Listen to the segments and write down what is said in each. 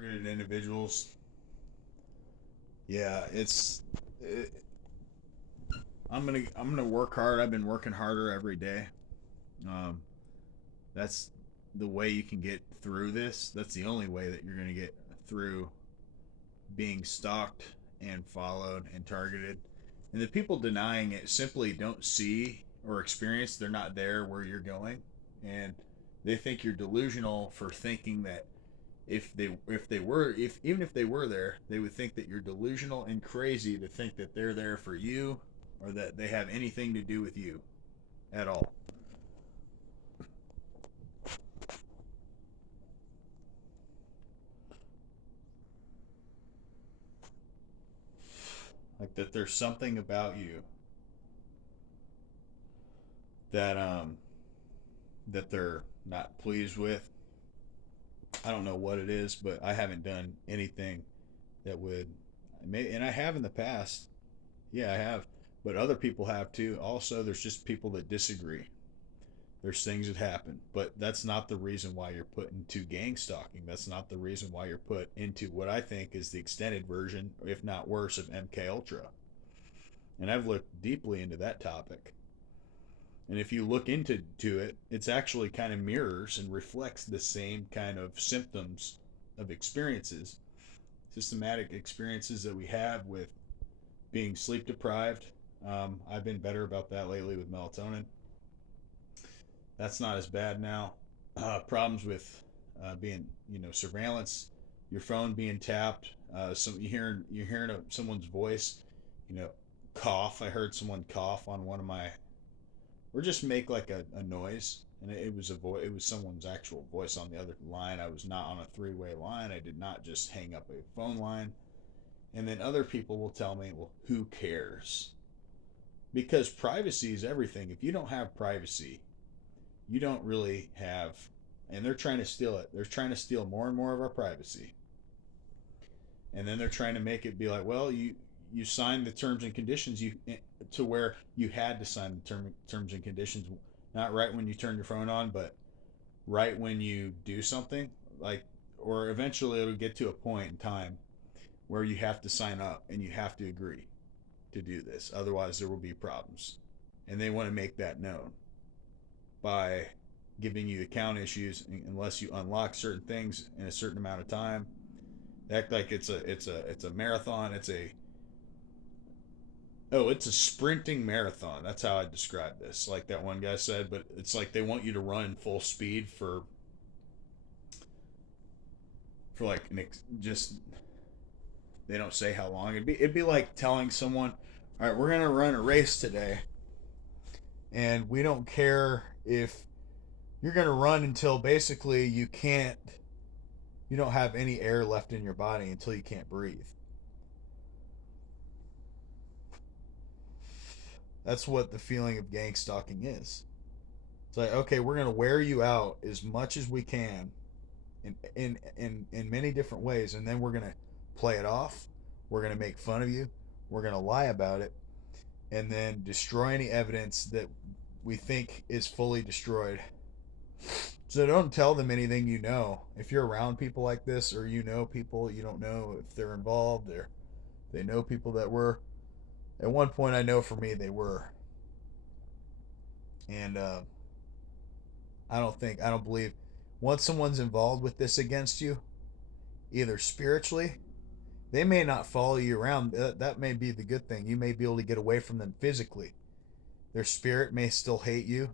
targeted individuals. Yeah, it, I'm gonna work hard. I've been working harder every day. Um, that's the way you can get through this. That's the only way that you're gonna get through being stalked and followed and targeted. And the people denying it simply don't see or experience. They're not there where you're going, and they think you're delusional for thinking that if even if they were there, they would think that you're delusional and crazy to think that they're there for you or that they have anything to do with you at all. Like that there's something about you that that they're not pleased with. I don't know what it is, but I haven't done anything that would and I have in the past. Yeah, I have, but other people have too. Also, there's just people that disagree. There's things that happen, but that's not the reason why you're put into gang stalking. That's not the reason why you're put into what I think is the extended version, if not worse, of MK Ultra. And I've looked deeply into that topic. And if you look into it, it's actually kind of mirrors and reflects the same kind of symptoms of experiences, systematic experiences that we have with being sleep deprived. I've been better about that lately with melatonin. That's not as bad now. Problems with being, surveillance, your phone being tapped. You're hearing someone's voice, you know, cough. I heard someone cough on one of my, or just make like a noise, and it was a voice. It was someone's actual voice on the other line. I was not on a three-way line. I did not just hang up a phone line. And then other people will tell me, well, who cares? Because privacy is everything. If you don't have privacy, you don't really have, and they're trying to steal it. They're trying to steal more and more of our privacy, and then they're trying to make it be like, well, you signed the terms and conditions to where you had to sign the terms and conditions, not right when you turn your phone on, but right when you do something like, or eventually it'll get to a point in time where you have to sign up and you have to agree to do this. Otherwise, there will be problems, and they want to make that known by giving you account issues unless you unlock certain things in a certain amount of time. They act like it's a marathon. It's a sprinting marathon. That's how I describe this. Like that one guy said, but it's like they want you to run full speed for like just they don't say how long. It'd be like telling someone, all right, we're gonna run a race today, and we don't care if you're gonna run until basically you don't have any air left in your body until you can't breathe. That's what the feeling of gang stalking is. It's like, okay, we're gonna wear you out as much as we can in many different ways, and then we're gonna play it off. We're gonna make fun of you. We're gonna lie about it, and then destroy any evidence that we think is fully destroyed. So don't tell them anything you know. If you're around people like this, or you know people, you don't know if they're involved or they know people that were. At one point, I know for me they were, and I don't believe once someone's involved with this against you, either spiritually, they may not follow you around. That may be the good thing. You may be able to get away from them physically. Their spirit may still hate you,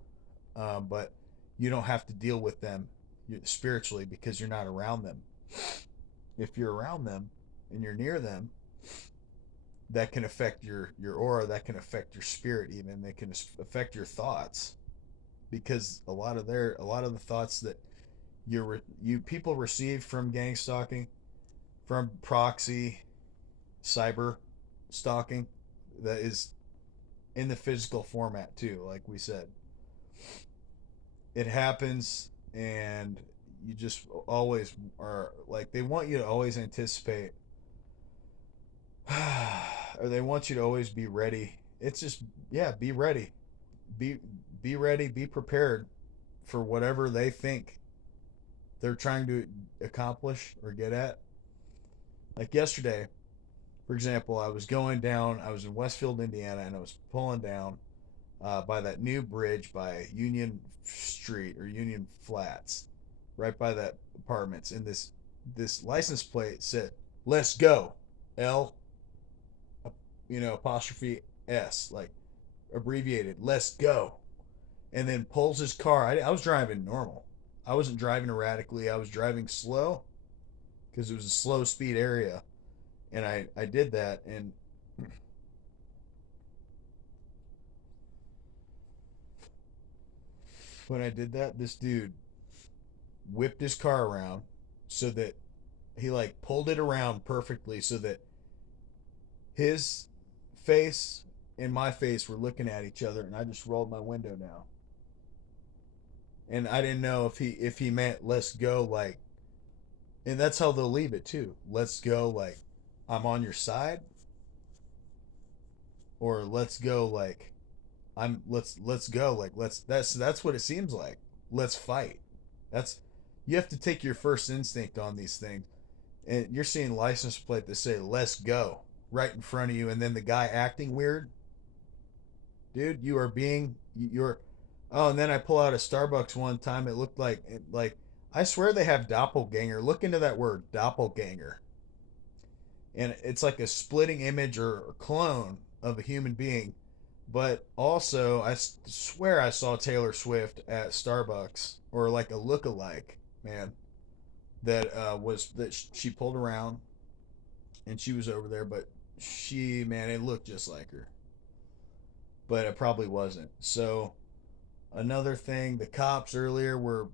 but you don't have to deal with them spiritually because you're not around them. If you're around them and you're near them, that can affect your aura. That can affect your spirit. Even they can affect your thoughts because a lot of the thoughts that you people receive from gang stalking, from proxy cyber stalking, that is in the physical format too. Like we said, it happens, and you just always are like they want you to always anticipate, or they want you to always be ready. It's just, yeah, be ready, be be ready, be prepared for whatever they think they're trying to accomplish or get at. Like yesterday, for example, I was going down. I was in Westfield, Indiana, and I was pulling down by that new bridge by Union Street or Union Flats, right by that apartments. And this license plate said, "Let's go," L, apostrophe S, like abbreviated, "Let's go." And then pulls his car. I was driving normal. I wasn't driving erratically. I was driving slow because it was a slow speed area, and I did that. And when I did that, this dude whipped his car around so that he like pulled it around perfectly so that his face and my face were looking at each other, and I just rolled my window down. And I didn't know if he meant let's go, like, and that's how they'll leave it too. Let's go, like, I'm on your side, or let's go, like, let's go, like, that's what it seems like. Let's fight. That's You have to take your first instinct on these things. And you're seeing license plate that say "Let's go" right in front of you, and then the guy acting weird, dude. You're. Oh, and then I pull out a Starbucks one time. It looked like I swear they have doppelganger. Look into that word, doppelganger, and it's like a splitting image or clone of a human being. But also, I swear I saw Taylor Swift at Starbucks, or like a look-alike, man. That she pulled around and she was over there, but man, it looked just like her, but it probably wasn't. So another thing, the cops earlier were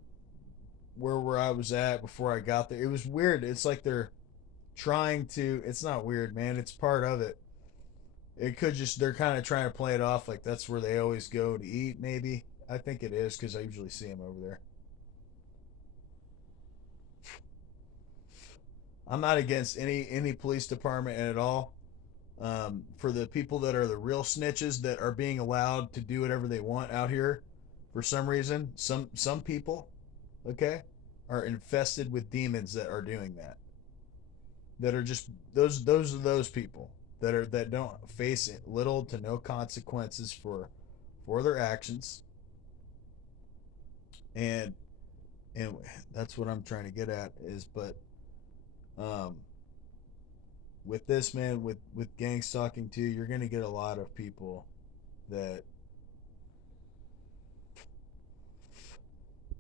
where I was at before I got there. It was weird. It's like they're trying to. It's not weird, man. It's part of it. It could just they're kind of trying to play it off like that's where they always go to eat. Maybe I think it is because I usually see them over there. I'm not against any police department at all. For the people that are the real snitches that are being allowed to do whatever they want out here, for some reason, some people, okay, are infested with demons that are doing that. That are just those are those people that don't face little to no consequences for their actions, and and that's what I'm trying to get at is, but um with this, man, with gang stalking too, you're gonna get a lot of people that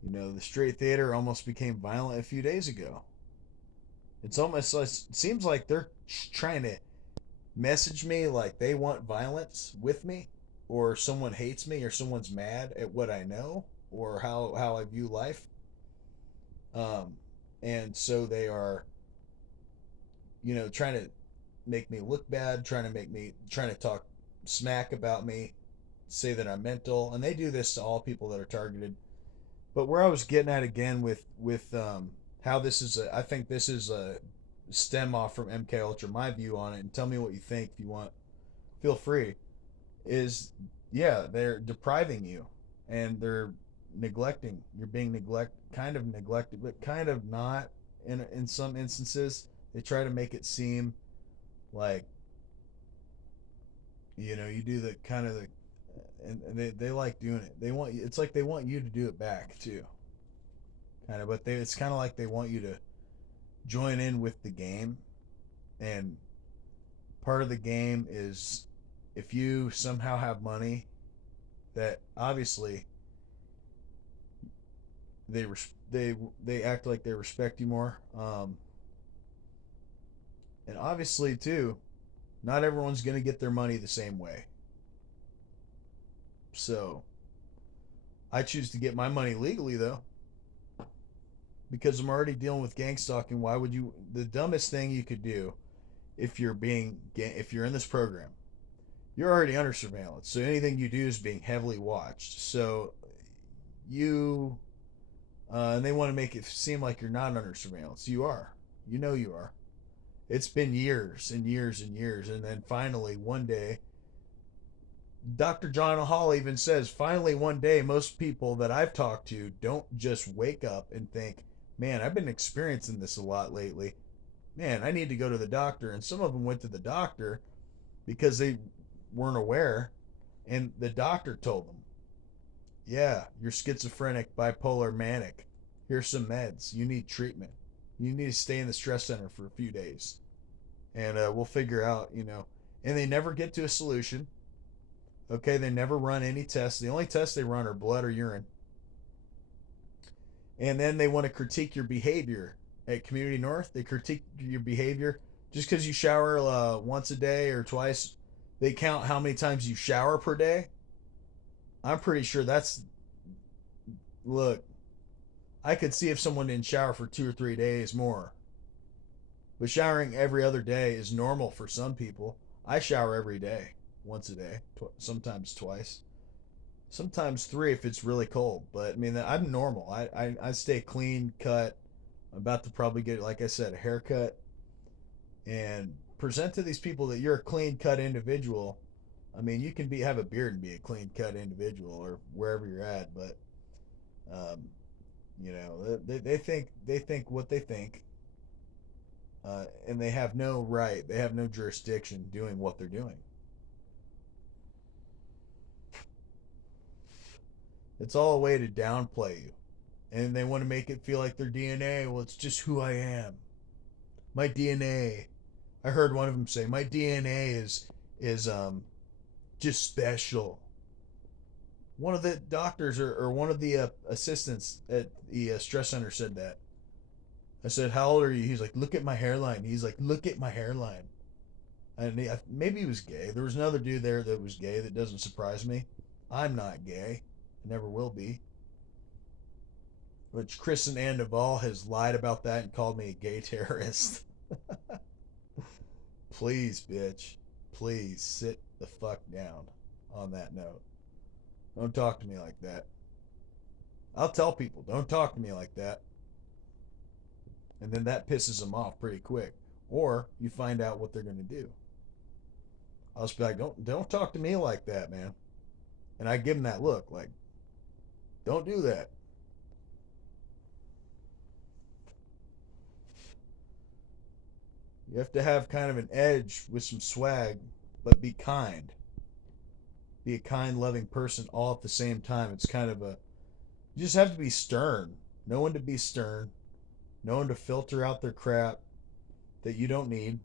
the straight theater almost became violent a few days ago. It's almost like it seems like they're trying to message me like they want violence with me, or someone hates me, or someone's mad at what I know or how I view life. Um, and so they are, trying to make me look bad, trying to talk smack about me, say that I'm mental, and they do this to all people that are targeted. But where I was getting at again with how this is, I think this is a stem off from MK Ultra. My view on it, and tell me what you think if you want. Feel free. Is Yeah, they're depriving you, and they're neglecting. You're being kind of neglected, but kind of not. In some instances, they try to make it seem like you do the kind of the, and they like doing it. It's like they want you to do it back too, kind of. But it's kind of like they want you to join in with the game, and part of the game is if you somehow have money that obviously they act like they respect you more, and obviously too, not everyone's going to get their money the same way. So I choose to get my money legally though, because I'm already dealing with gang stalking. Why would you? The dumbest thing you could do if you're in this program, you're already under surveillance. So anything you do is being heavily watched. So you and they want to make it seem like you're not under surveillance. You are. You are. It's been years and years and years, and then finally one day, Dr. John Hall even says, finally one day, most people that I've talked to don't just wake up and think, "Man, I've been experiencing this a lot lately." man, I need to go to the doctor. And some of them went to the doctor because they weren't aware. And the doctor told them, yeah, you're schizophrenic, bipolar, manic. Here's some meds. You need treatment. You need to stay in the stress center for a few days. And we'll figure out, And they never get to a solution. Okay, they never run any tests. The only tests they run are blood or urine. And then they want to critique your behavior. At Community North, they critique your behavior just because you shower once a day or twice. They count how many times you shower per day. I'm pretty sure that's. Look, I could see if someone didn't shower for 2 or 3 days more. But showering every other day is normal for some people. I shower every day, once a day, sometimes twice, sometimes three if it's really cold. But I mean, I'm normal. I stay clean cut. I'm about to probably get, like I said, a haircut and present to these people that you're a clean cut individual. I mean, you can have a beard and be a clean cut individual or wherever you're at, but um, they think what they think, and they have no right, they have no jurisdiction doing what they're doing. It's all a way to downplay you, and they want to make it feel like their DNA. Well, it's just who I am. My DNA. I heard one of them say, "My DNA is just special." One of the doctors or one of the assistants at the stress center said that. I said, "How old are you?" He's like, "Look at my hairline." He's like, "Look at my hairline." And maybe he was gay. There was another dude there that was gay. That doesn't surprise me. I'm not gay. I never will be. Which Kristen Andoval has lied about that and called me a gay terrorist. Please, bitch. Please sit the fuck down on that note. Don't talk to me like that. I'll tell people, don't talk to me like that. And then that pisses them off pretty quick. Or you find out what they're going to do. I'll just be like, don't talk to me like that, man. And I give them that look, like, don't do that. You have to have kind of an edge with some swag, but be kind. Be a kind, loving person all at the same time. It's kind of a. You just have to be stern. No one to be stern. No one to filter out their crap that you don't need,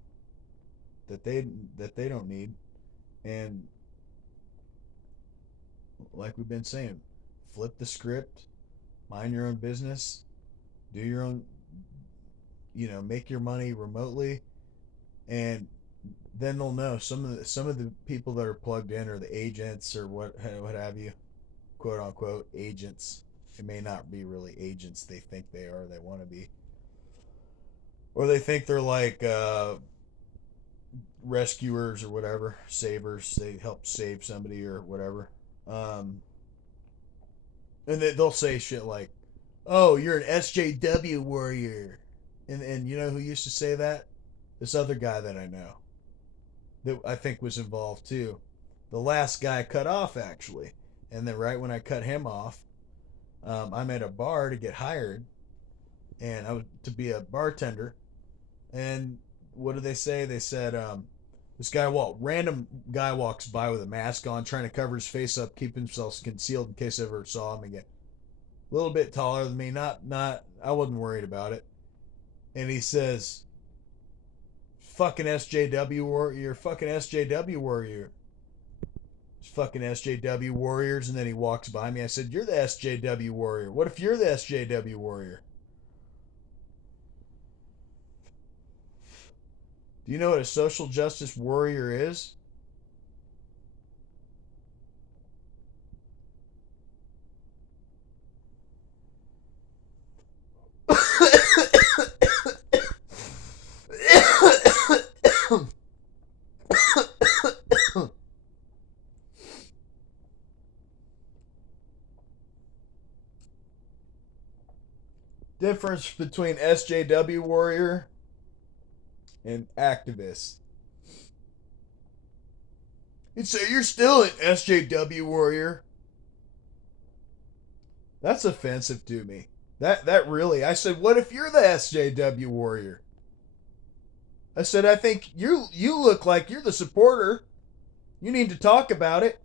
that they don't need, and like we've been saying, flip the script, mind your own business, do your own, make your money remotely, and then they'll know some of the people that are plugged in are the agents or what have you, quote unquote agents. It may not be really agents they think they are, they want to be, or they think they're like rescuers or whatever, savers. They help save somebody or whatever. Um, and they'll say shit like, "Oh, you're an SJW warrior," and you know who used to say that? This other guy that I know that I think was involved too. The last guy cut off actually, and then right when I cut him off, I'm at a bar to get hired, and I was to be a bartender. And what did they say? They said this random guy walks by with a mask on, trying to cover his face up, keep himself concealed in case I ever saw him again. A little bit taller than me, not. I wasn't worried about it. And he says, "Fucking SJW warrior, you're fucking SJW warrior." Fucking SJW warriors, and then he walks by me. I said, "You're the SJW warrior. What if you're the SJW warrior?" Do you know what a social justice warrior is? Difference between SJW warrior and activist. You'd say you're still an SJW warrior. That's offensive to me. That really. I said, what if you're the SJW warrior? I said, I think you look like you're the supporter. You need to talk about it.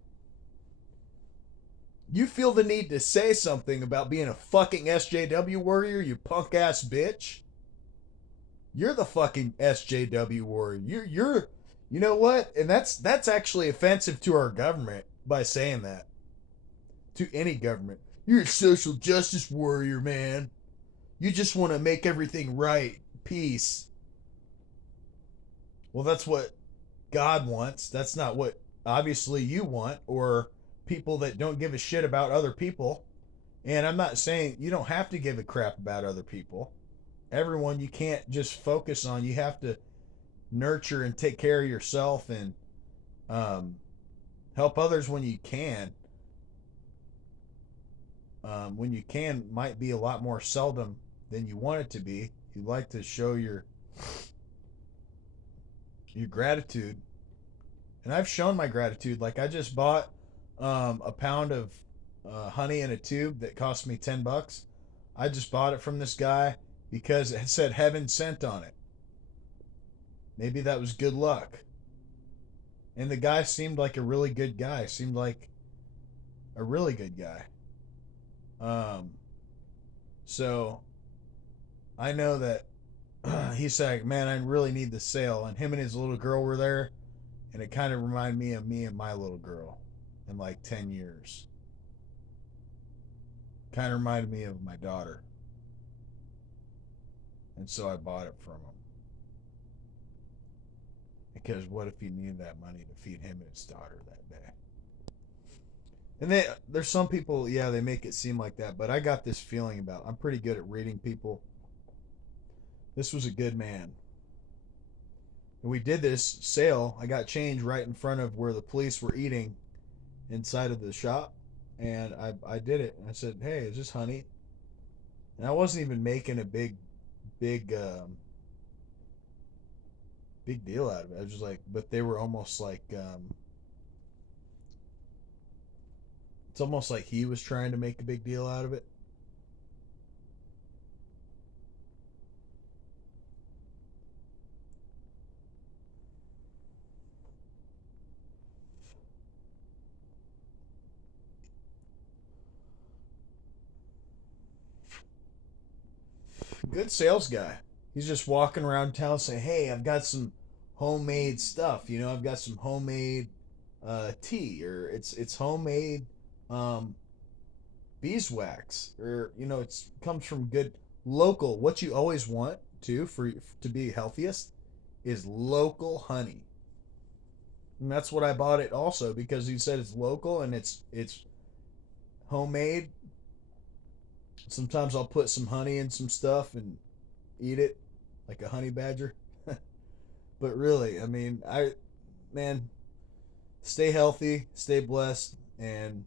You feel the need to say something about being a fucking SJW warrior, you punk ass bitch. You're the fucking SJW warrior. You know what? And that's actually offensive to our government by saying that to any government. You're a social justice warrior, man. You just want to make everything right. Peace. Well, that's what God wants. That's not what obviously you want, or people that don't give a shit about other people. And I'm not saying you don't have to give a crap about other people. Everyone you can't just focus on. You have to nurture and take care of yourself and um, help others when you can. When you can might be a lot more seldom than you want it to be. You like to show your gratitude, and I've shown my gratitude. Like I just bought a pound of honey in a tube that cost me $10. I just bought it from this guy because it said heaven sent on it. Maybe that was good luck. And the guy seemed like a really good guy. Seemed like a really good guy. Um, so I know that he's like, man, I really need the sale. And him and his little girl were there, and it kind of reminded me and my little girl in like 10 years. Kind of reminded me of my daughter. And so I bought it from him. Because what if he needed that money to feed him and his daughter that day? And there's some people, yeah, they make it seem like that, but I got this feeling about. I'm pretty good at reading people. This was a good man. And we did this sale. I got change right in front of where the police were eating inside of the shop, and I did it. And I said, "Hey, is this honey?" And I wasn't even making a big big deal out of it. I was just like, but they were almost like it's almost like he was trying to make a big deal out of it. Good sales guy. He's just walking around town saying, "Hey, I've got some homemade stuff. You know, I've got some homemade tea, or it's homemade um, beeswax, or you know, it's comes from good local. What you always want for to be healthiest is local honey, and that's what I bought it also because he said it's local and it's homemade. Sometimes I'll put some honey in some stuff and eat it like a honey badger. But really, I mean, man, stay healthy, stay blessed, and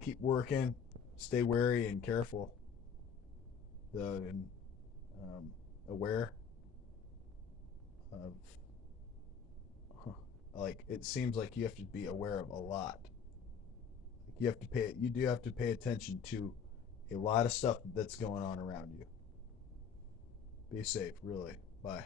keep working. Stay wary and careful, though, and aware of. Like it seems like you have to be aware of a lot. You have to pay. You do have to pay attention to a lot of stuff that's going on around you. Be safe, really. Bye.